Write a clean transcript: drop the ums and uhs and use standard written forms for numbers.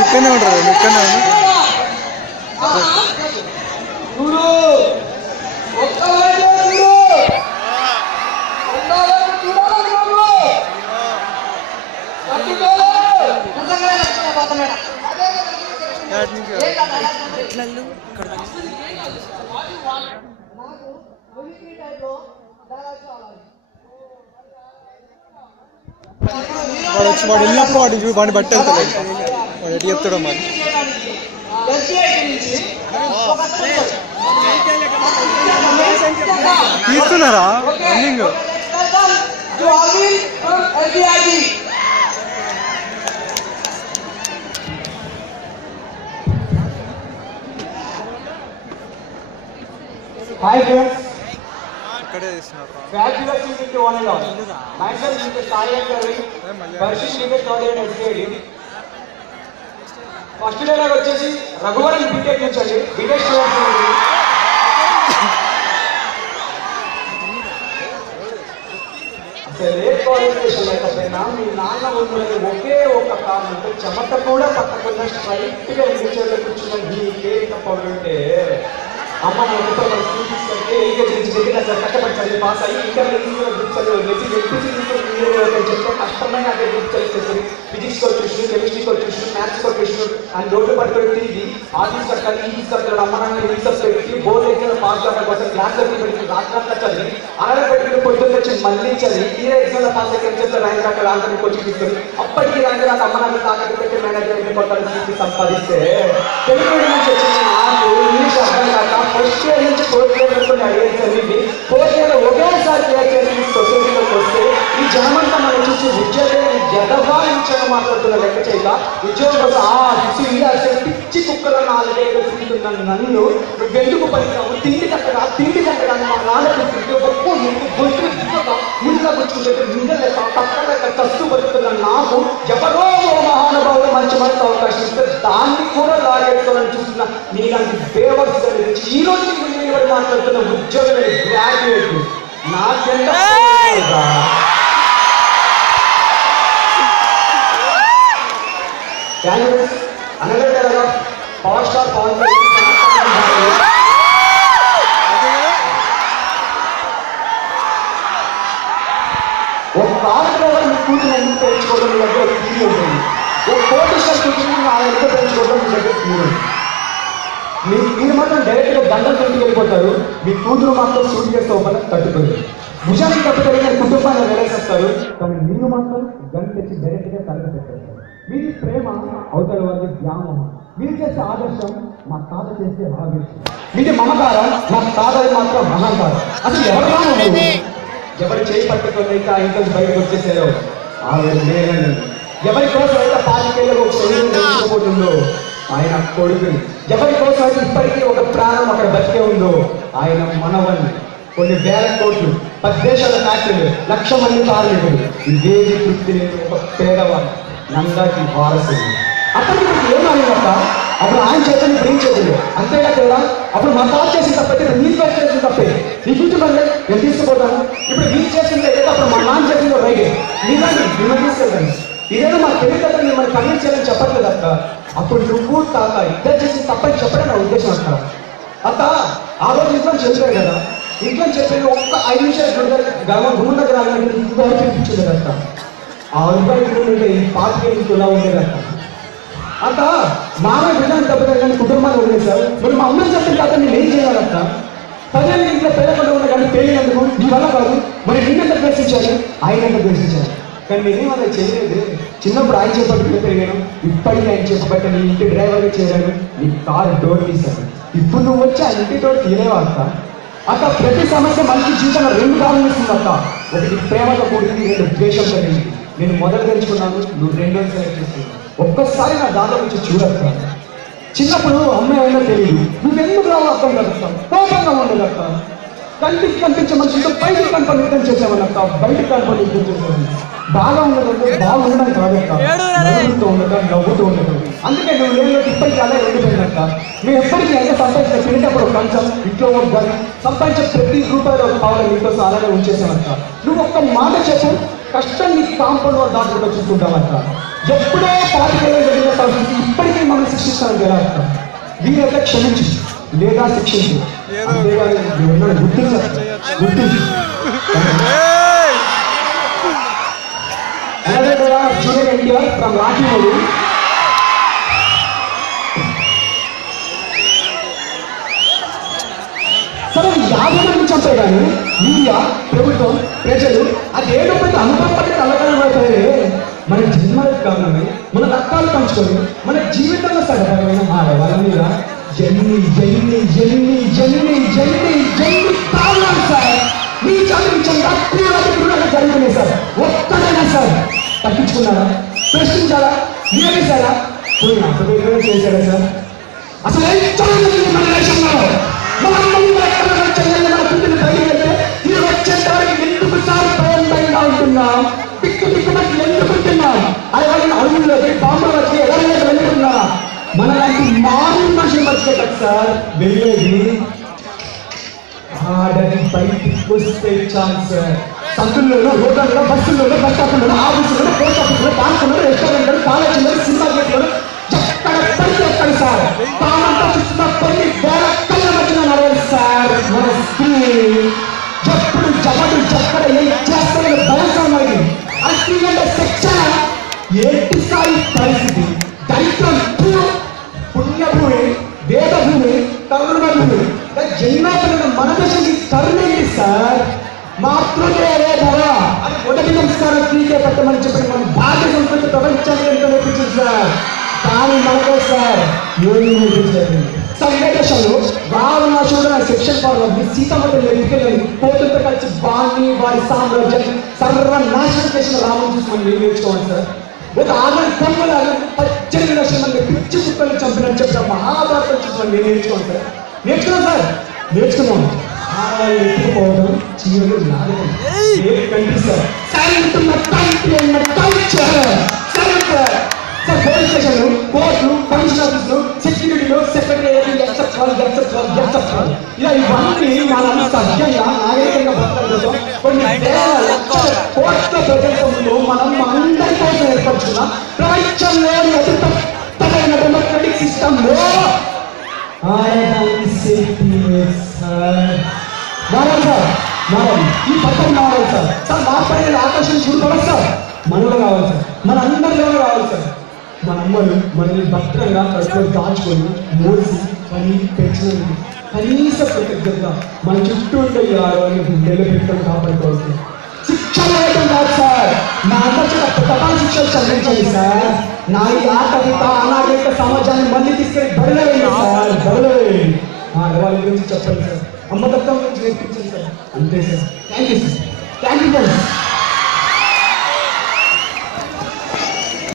ఇక్కడనే ఉంటారు ఇక్కడనే వాడు వచ్చి వాడు వెళ్ళినప్పుడు వాడిని బట్టి వెళ్తాడు వాడు ఎటు చెప్తాడో మరి తీస్తున్నారా రన్నింగ్ Hi friends. ఇక్కడే తీస్తున్నారు Fabulous meeting to one and all. Myself is the Sai Garvi. Pershing League third year SDID. First day లాగా వచ్చేసి రఘువరన్ బీటెక్ నుంచి అండి బీటెక్ స్టూడెంట్స్ అసలు ఏ క్వాలిఫికేషన్ లేకపోయినా మీ నాన్న ఉన్నది ఒకే ఒక కారణంతో చెమట కూడా పట్టకుండా స్ట్రైట్గా నేచర్లో కూర్చున్న ఈ కేక్ పౌడంటే అమ్మ మన కుటుంబ స్కూల్ తీసుకుంటే ఏకే నుంచి అసలు కష్టపడి చదివి పాస్ అయ్యి ఇంటర్నెట్ గ్రూప్ చదివి చెప్తే కష్టమైన అదే గ్రూప్ చదివేసి ఫిజిక్స్ వచ్చేసి కెమిస్ట్రీ వచ్చేసి మ్యాథ్స్ వచ్చేసి అండ్ రోడ్డు పట్టుకొని తిరిగి ఆఫీస్ కట్టాలి ఈ కట్టాలి అమ్మ నాన్న రీసెర్చ్ పెట్టి బోర్డు ఎగ్జామ్ పాస్ కావడం కోసం క్లాస్ పెట్టి రాత్రంతా చదివి అలాగే పెట్టుకుని పొద్దున్న వచ్చి మళ్ళీ చదివి తీరే ఎగ్జామ్లో పాస్ అయ్యి చెప్తే ర్యాంక్ అక్కడ రాత్రి కోచింగ్ తీసుకొని అప్పటికి ర్యాంక్ రాక అమ్మ నాన్న తాకట్టు పెట్టి మేనేజ్మెంట్ కొట్టాలని సంపాదిస్తే తెలుగు నుంచి వచ్చిన నాకు ఇంగ్లీష్ అర్థం కాక ఫస్ట్ ఇయర్ నుంచి ఫోర్త్ ఇయర్ వరకు అడిగేది చదివి ఫోర్త్ ఇయర్ ఒకేసారి క్లియర్ చేసి సొసైటీలోకి వస్తే ఈ జనమంతా మనం చూసి ఉద్యోగం ఎదవా విషయంగా మాట్లాడుతున్న లెక్క చేయక ఉద్యోగం కోసం పిచ్చి కుక్కల నాలుగేళ్ళు తింటున్న నన్ను నువ్వెందుకు పనికిరావు తిండి కట్టగా మా నాన్న తింటుంటే ఒక్క గొంతు ముందుగా గుర్చుకుంటే నింద లెక్క పక్క లెక్క తస్తూ బతుకుతున్న నాకు ఎవరో మహానుభావులు మంచి మంచి అవకాశం ఇస్తే దాన్ని కూడా లాగేసుకోవాలని చూస్తున్న నీలాంటి బేవర్స్ గురించి ఈ రోజు నిలబడి మాట్లాడుతున్న ఉద్యోగం గ్రాడ్యుయేట్ నాకెంత అనగా పవర్ స్టార్ పవన్ ఒక కారు డ్రైవర్ మీ కూతురు ఎందుకు పెంచుకోవడం మీ దగ్గర తీరు ఉంటుంది ఒక కోటీశ్వర్ కూతురు ఆయన ఎందుకు పెంచుకోవడం మీ దగ్గర తీరు మీరు మాత్రం డైరెక్ట్గా దండలు తింటికి వెళ్ళిపోతారు మీ కూతురు మాత్రం షూట్ చేస్తే ఒక తట్టుకోరు భుజానికి తప్పుకొని కుటుంబాన్ని వెళ్ళేసేస్తారు కానీ మీరు మాత్రం గన్ తెచ్చి డైరెక్ట్గా తరగతి పెట్టేస్తారు మీది ప్రేమ అవతల వారి వ్యామోహం మీరు చేసే ఆదర్శం మా తాత చేసే ఆవేశం మీది మమకారం మా తాతది మాత్రం మహాకారం అసలు ఎవరు ఎవరు చేయి పట్టుకొని అయితే ఆ ఇంట్లో బయటకు వచ్చేసారో ఎవరి కోసం అయితే పాతికేళ్ళకు ఒక శరీరం తెచ్చుకోబోతుందో ఆయన కొడుకుని ఎవరి కోసం అయితే ఇప్పటికీ ఒక ప్రాణం అక్కడ బతికే ఉందో ఆయన మనవన్ని కొన్ని వేల కోట్లు 10 దేశాల ఫ్యాక్టరీలు 1,00,000 మంది కార్మికులు ఇదేది తృప్తి లేని ఒక పేదవాడు నందాకి వారసుడు అప్పటికి మనకి ఏమన్నాక అప్పుడు ఆయన చేతని బ్రేం చేయలేదు అంతేగా కదా అప్పుడు మా తాత చేసిన తప్పైతే ఇప్పుడు మీరు చేసిన తప్పే నీ ఫ్యూచర్ మళ్ళీ నేను తీసుకుపోతాను ఇప్పుడు మీరు చేసింది అయితే అప్పుడు మా నాన్న చేసిందో రైట్ మీరండి మిమ్మల్ని తీసుకెళ్తాను ఇదేదో మా తెలియదు మిమ్మల్ని కన్విన్స్ చేయాలని చెప్పట్లేదు అక్క అప్పుడు నువ్వు తాత ఇద్దరు చేసిన తప్పని చెప్పడం నా ఉద్దేశం అక్క అక్క ఆ రోజు ఇంట్లో చెప్పాడు కదా ఇంట్లో చెప్పేది ఒక్క 5 నిమిషాలు గుమ్మ దగ్గర పిలిపించింది అక్క ఆ రూపాయి ఉంటే ఈ 5,000 ఇలా ఉండేదక్క అక్క మామయ్య బిడ్డని తప్పదు కానీ కుటుంబాన్ని వదిలేశారు మరి మా అమ్మని చెప్పిన తర్వాత నేను ఏం చేయాలక్క 10 ఏళ్ళ ఇంట్లో పేదకుండా ఉన్న కానీ పేలినందుకు నీ వల్ల కాదు మరి నిన్నెంత ద్వేషించాను ఆయన ఎంత ద్వేషించాను కానీ నేనేం అలా చేయలేదు చిన్నప్పుడు ఆయన చేపట్టుకుని పెరిగాను ఇప్పటికీ ఆయన చేపట్ట నీ ఇంటి డ్రైవర్గా చేరాను నీ కారు డోర్ తీశాను ఇప్పుడు నువ్వు వచ్చి ఆ ఇంటి డోర్ తీయలేవా అక్క ప్రతి సమస్య మనిషి జీవితంలో 2 కారణాలు ఇస్తుంది అక్క ఒకటి ప్రేమతో కూడింది 2 ద్వేషం కలిగింది నేను మొదలు తెలుసుకున్నాను నువ్వు 2వ సెలెక్ట్ చేసుకున్నావు ఒక్కసారి నా దాంట్లో నుంచి చూడక్క చిన్నప్పుడు అమ్మాయి అయినా తెలియదు నువ్వెందుకు రావు అర్థం కలుగుతావు కోపంగా ఉండదు అక్క కంటికి కనిపించే మనుషులతో బయటకు కనపడి యుద్ధం చేసేవాళ్ళు అక్క బయటకు కనపడి యుద్ధం చేసేవాళ్ళు బాగా ఉండదంటే బాగుండడం కాదక్క నవ్వుతూ ఉండటం నవ్వుతూ ఉండటం అందుకే నువ్వు నేను ఇప్పటికీ అలా ఉండిపోయిందక్క మేము ఎప్పటికీ అయితే సంపాదించిన తినేటప్పుడు ఒక కంచం ఇంట్లో ఒక గది సంపాదించిన ప్రతి రూపాయలు ఒక పావుల మీకోసం అలాగే ఉంచేసామక్క నువ్వు ఒక్క మాట చెప్పు కష్టాన్ని కాంపౌండ్ వాళ్ళు దాటుకుంటూ చూసుకుంటామంట. ఎప్పుడో పాతికేళ్ళు జరిగిన పరిస్థితి ఇప్పటికీ మనం శిక్షిస్తామని ఎలా అర్థం? వీరైతే క్షమించు లేదా శిక్షించు, అంతేగాని గుర్తించు. Junior NTR from Rajamouli. సరే 50 మంది చంపే కానీ మీడియా, ప్రభుత్వం, ప్రజలు అది ఏదో పెద్ద అనుభవపడి తలకలమైపోయే మన జన్మలకు కారణమై మన రక్తాలు పంచుకొని మన జీవితంలో సగమైన ఆడవాళ్ళ మీద ఎన్ని ఎన్ని ఎన్ని ఎన్ని ఎన్ని ఎన్ని కారణాలు సార్ మీ చదివించంగా క్రూరంగా జరుగుతున్నాయి సార్. ఒక్కడైనా సార్ తప్పించుకున్నారా? ప్రశ్నించారా? నిలవేశారా? చేశారా సార్? అసలు ఏం జరుగుతుంది మన దేశంలో? మన పుట్టిన తగిలితే ఇది వచ్చేసరికి ఎందుకు సార్ భయంగా ఉంటున్నాం? పిక్కు పిక్కుమకి ఎందుకు ఉంటున్నాం? అలాగే అడుగుల్లోకి బాంబులకి ఎవరైనా వెళ్ళుకున్నా మనలాంటి మామూలు మనుషులు మర్చిపోయి కదా సార్ వెళ్ళేది. ఆడని బయటికి వస్తే ఛాన్స్ సందుల్లో, రోడ్లలో, బస్సుల్లో, బస్ స్టాప్లలో, ఆఫీసుల్లో, పోస్ట్ ఆఫీసులో, పార్కుల్లో, రెస్టారెంట్లో, కాలేజీలో, సినిమా గేట్లో ఎక్కడ పడితే ఎక్కడ సార్ తామంతా చూస్తున్న కొన్ని వేల కళ్ళ మధ్యన నడవాలి సార్. మన స్త్రీ ఎప్పుడు జబడు ఎక్కడ ఏం చేస్తారని భయంకరమైంది. ఆ స్త్రీ అంటే శిక్షణ ఏంటి సార్ పరిస్థితి? దరిద్రం, పుణ్యభూమి, వేదభూమి, కరుణ భూమి, ఎన్నో మన దేశానికి కరుణేంటి సార్? మాతృదేవో భవ అని మొదటి సంస్కారం స్త్రీకే పెట్టమని చెప్పి మన భారత సంస్కృతి ప్రపంచానికి ఎంతో నేర్పించింది సార్. కానీ మనకో సార్ ఏమి నేర్పించలేదు. సందేశంలో రావణాసురుడు సెక్షన్ ఫార్వర్డ్ సీతామతి ఎన్నికలని కోతులతో కలిసి వాణి వారి సామ్రాజ్యాన్ని సర్వనాశనం చేసిన రావణ చూసి మనం ఏం నేర్చుకోవాలి సార్? ఒక 18 లక్షల మంది పిచ్చి కుక్కల్ని చంపినని చెప్పిన మహాభారతం చూసి మనం ఏం నేర్చుకోవాలి సార్? నేర్చుకున్నాం సార్, నేర్చుకున్నాం. ఎత్తుకుపోవడం చీరలు లాగడం కంట్రీ సార్. పోలీస్ స్టేషన్లు, కోర్టులు, కమిషన్ ఆఫీసులు, సెక్యూరిటీలు, సెక్రటరీ, ఇలా ఇవన్నీ మనం సభ్యంగా నాగరికంగా బతకడం కోసం కొన్ని కోట్ల ప్రజల ముందు మనం అందరి కోసం ఏర్పరుచుకున్న ప్రపంచంలోని అతి పెద్దదైన డెమోక్రటిక్ సిస్టంలో మారాలి సార్, మారాలి. ఈ పట్టణం మారాలి సార్. సార్ మార్పడిన ఆకర్షణ చూడకూడదు సార్. మనలో కావాలి సార్, మన అందరిలో కావాలి సార్. మన అమ్మలు మనల్ని భద్రంగా కడుపులో దాచుకొని మోసి పని పెంచినందుకు కనీస కృతజ్ఞతగా మన చుట్టూ ఉండే ఈ ఆరోగ్యం నిలబెట్టడం కాపాడుకోవాలి. శిక్ష వేయడం కాదు సార్, నా అందరి తపాల శిక్షలు చదివించాలి సార్. నా ఈ ఆటవిక అనాగరిక సమాజాన్ని మళ్ళీ తీసుకెళ్ళి బడిలో వేయండి సార్, బడిలో వేయండి. ఆడవాళ్ళ గురించి చెప్పండి సార్, అమ్మదత్వం గురించి నేర్పించండి సార్. అంతే sir. Thank you sir, thank you sir.